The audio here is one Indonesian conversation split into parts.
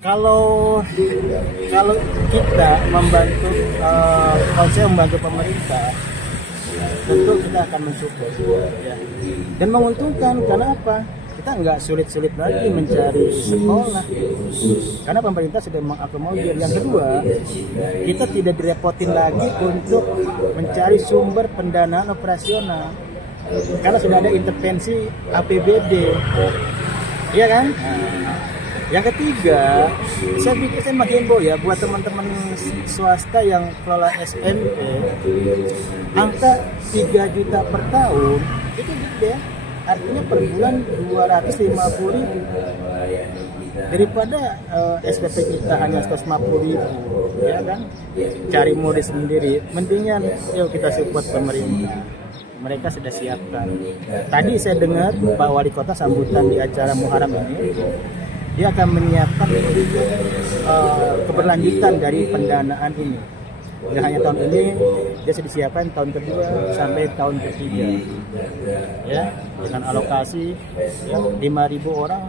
Kalau kalau kita membantu, kalau saya membantu pemerintah, tentu kita akan mensupport ya. Dan menguntungkan, karena apa? Kita nggak sulit-sulit lagi mencari sekolah, karena pemerintah sudah mengakomodir. Yang kedua, kita tidak direpotin lagi untuk mencari sumber pendanaan operasional, karena sudah ada intervensi APBD, iya kan? Yang ketiga, saya pikir saya menghimbau ya buat teman-teman swasta yang kelola SMP, angka 3 juta per tahun itu gede, artinya per bulan 250.000 daripada SPP kita hanya 150.000, ya kan? Cari murid sendiri, mendingan yuk kita support pemerintah. Mereka sudah siapkan. Tadi saya dengar Pak Wali Kota sambutan di acara Muharram ini, dia akan menyiapkan keberlanjutan dari pendanaan ini. Tidak hanya tahun ini, dia sudah disiapkan tahun kedua sampai tahun ketiga. Ya, dengan alokasi ya, 5.000 orang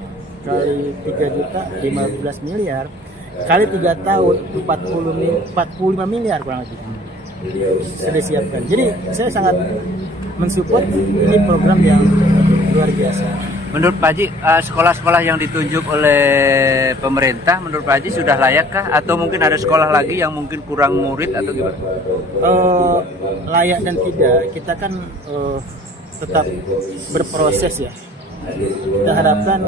kali 3 juta 15 miliar kali 3 tahun 45 miliar kurang lebih. Sudah disiapkan. Jadi saya sangat mensupport ini program yang luar biasa. Menurut Pak Haji, sekolah-sekolah yang ditunjuk oleh pemerintah, menurut Pak Haji sudah layakkah? Atau mungkin ada sekolah lagi yang mungkin kurang murid atau gimana? Layak dan tidak, kita kan tetap berproses ya. Kita harapkan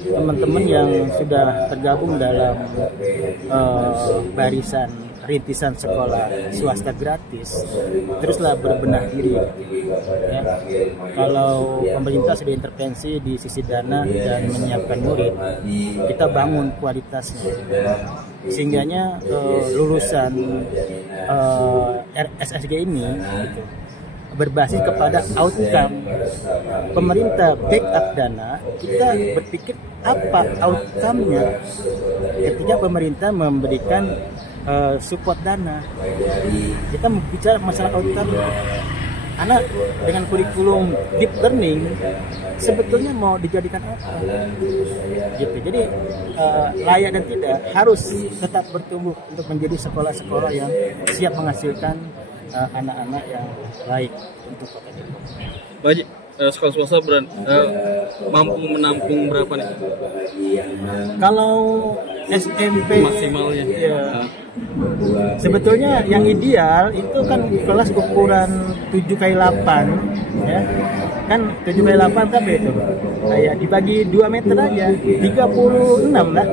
teman-teman yang sudah tergabung dalam barisan rintisan sekolah swasta gratis teruslah berbenah diri ya. Kalau pemerintah sudah intervensi di sisi dana dan menyiapkan murid, kita bangun kualitasnya sehingganya lulusan SSG ini gitu, berbasis kepada outcome. Pemerintah backup dana, kita berpikir apa outcome-nya ketika pemerintah memberikan support dana. Kita bicara masalah outcome. Anak dengan kurikulum deep learning sebetulnya mau dijadikan apa? Gitu. Jadi layak dan tidak harus tetap bertumbuh untuk menjadi sekolah-sekolah yang siap menghasilkan anak-anak yang baik untuk kota Depok. Pak Haji, sekolah swasta mampu menampung berapa nih? Kalau SMP maksimalnya? Ya, sebetulnya yang ideal itu kan kelas ukuran 7x8 ya. Kan 7x8 berapa itu? Kayak dibagi 2 meter aja, 36 lah.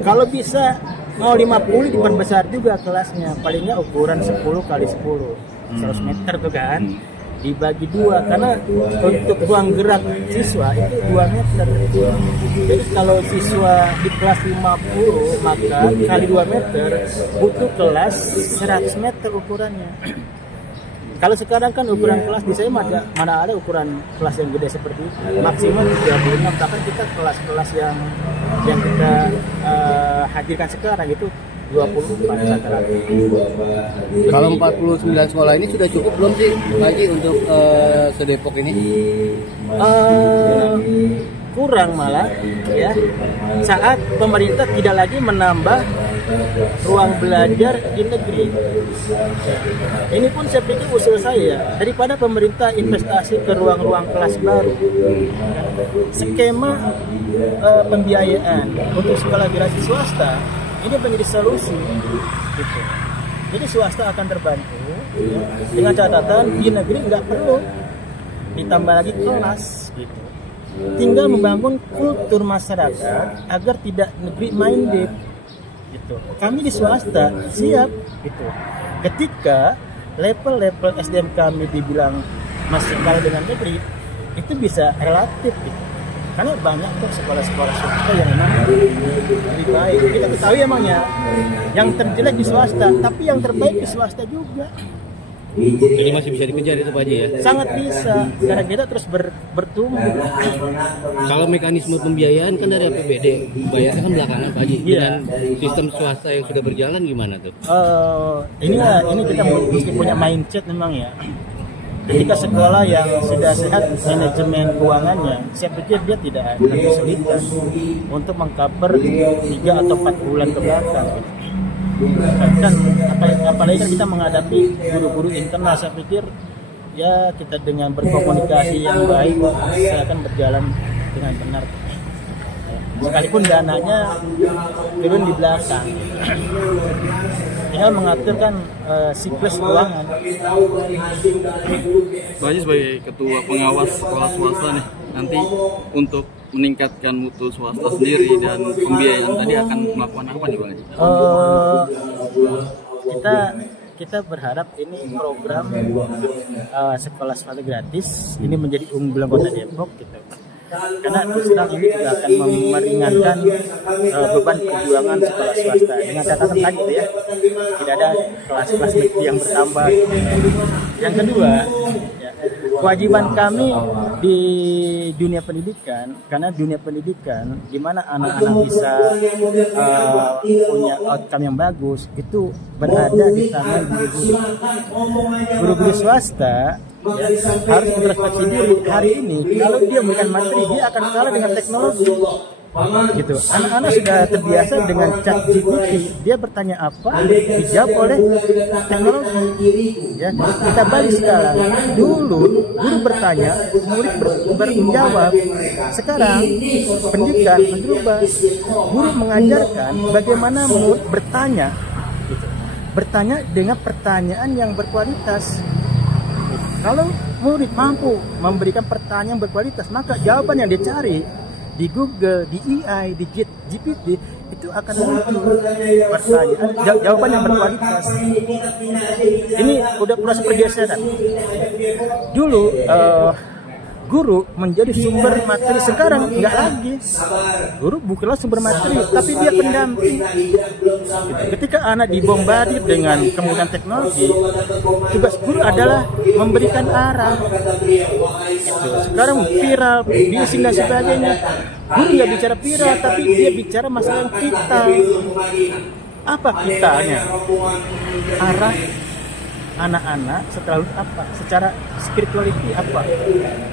Kalau bisa mau 50 diperbesar juga kelasnya, paling nggak ukuran 10x10, 100 meter tuh kan, dibagi 2, karena untuk ruang gerak siswa itu 2 meter. Jadi kalau siswa di kelas 50, maka kali 2 meter butuh kelas 100 meter ukurannya. Kalau sekarang kan ukuran kelas di saya mana ada ukuran kelas yang gede seperti itu, maksimal 36, bahkan kita kelas-kelas yang kita hadirkan sekarang itu 24 rata-rata. Kalau 49 sekolah ini sudah cukup belum sih Pak Haji untuk se-Depok ini? Kurang malah ya, saat pemerintah tidak lagi menambah ruang belajar di negeri. Ini pun saya pikir usul saya, daripada pemerintah investasi ke ruang-ruang kelas baru, skema pembiayaan untuk sekolah gratis swasta ini menjadi solusi gitu. Jadi swasta akan terbantu ya, dengan catatan di negeri nggak perlu ditambah lagi kelas gitu. Tinggal membangun kultur masyarakat agar tidak negeri minded gitu. Kami di swasta siap gitu. Ketika level SDM kami dibilang masih kalah dengan negeri, itu bisa relatif gitu. Karena banyak kok sekolah-sekolah swasta yang memang lebih baik. Kita ketahui emangnya yang terjelek di swasta, tapi yang terbaik di swasta juga. Jadi masih bisa dikejar itu Pak Haji ya? Sangat bisa, karena kita terus bertumbuh. Kalau mekanisme pembiayaan kan dari APBD, bayarnya kan belakangan Pak Haji. Dengan sistem swasta yang sudah berjalan gimana tuh? Ini kita mesti punya mindset memang ya. ketika sekolah yang sudah sehat manajemen keuangannya, saya pikir dia tidak akan kesulitan untuk mengcover 3 atau 4 bulan ke belakang. Kan apalagi kan kita menghadapi guru-guru internal, saya pikir ya kita dengan berkomunikasi yang baik akan berjalan dengan benar. Sekalipun dananya turun di belakang, tinggal mengaturkan siklus keuangan. Pak Haji sebagai ketua pengawas sekolah swasta nih, nanti untuk meningkatkan mutu swasta sendiri dan pembiayaan tadi akan melakukan apa nih Pak Haji? Kita berharap ini program sekolah swasta gratis ini menjadi unggulan Kota Depok gitu. Karena terus ini juga akan meringankan beban perjuangan sekolah swasta dengan catatan tadi ya, tidak ada kelas-kelas negeri yang bertambah. Yang kedua, ya, kewajiban kami di dunia pendidikan, karena dunia pendidikan di mana anak-anak bisa punya outcome yang bagus, itu berada di tangan guru-guru. Guru-guru swasta ya, harus introspeksi diri. Hari ini kalau dia memberikan materi, dia akan kalah dengan teknologi gitu. Anak-anak sudah terbiasa dengan ChatGPT, dia bertanya apa dijawab oleh teknologi ya. Kita balik sekarang, dulu guru bertanya, murid menjawab. Sekarang pendidikan berubah, guru mengajarkan bagaimana murid bertanya gitu. Bertanya dengan pertanyaan yang berkualitas. Kalau murid mampu memberikan pertanyaan yang berkualitas, maka jawaban yang dicari di Google, di AI, di GPT itu akan muncul pertanyaan, jawaban yang berkualitas. Ini udah proses pergeseran. Dulu guru menjadi sumber materi, sekarang enggak lagi. Guru bukanlah sumber materi, tapi dia pendamping. Ketika anak dibombardir dengan kemudahan teknologi, tugas guru adalah memberikan arah. Sekarang viral, bising dan sebagainya. Guru nggak bicara viral, tapi dia bicara masalah kita. Apa kitanya? Arah anak-anak setelah apa? Secara spirituality apa?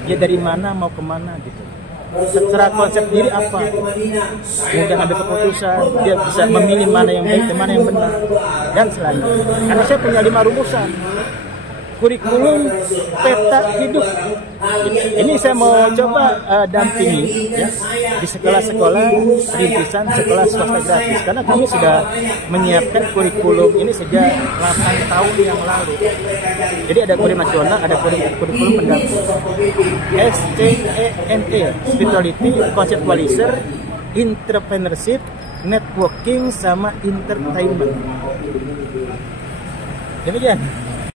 Dia dari mana mau kemana gitu. Secara konsep diri apa? Kemudian ambil keputusan, dia bisa memilih mana yang baik dan mana yang benar dan selanjutnya. Karena saya punya 5 rumusan kurikulum peta hidup. Ini saya mau coba dampingi ya, di sekolah-sekolah rintisan sekolah swasta gratis, karena kami sudah menyiapkan kurikulum ini sejak 8 tahun yang lalu. Jadi ada kurikulum nasional, ada kurikulum pendamping. SCENE, Spirituality, Conceptualizer, Entrepreneurship, Networking, sama Entertainment. Demikian.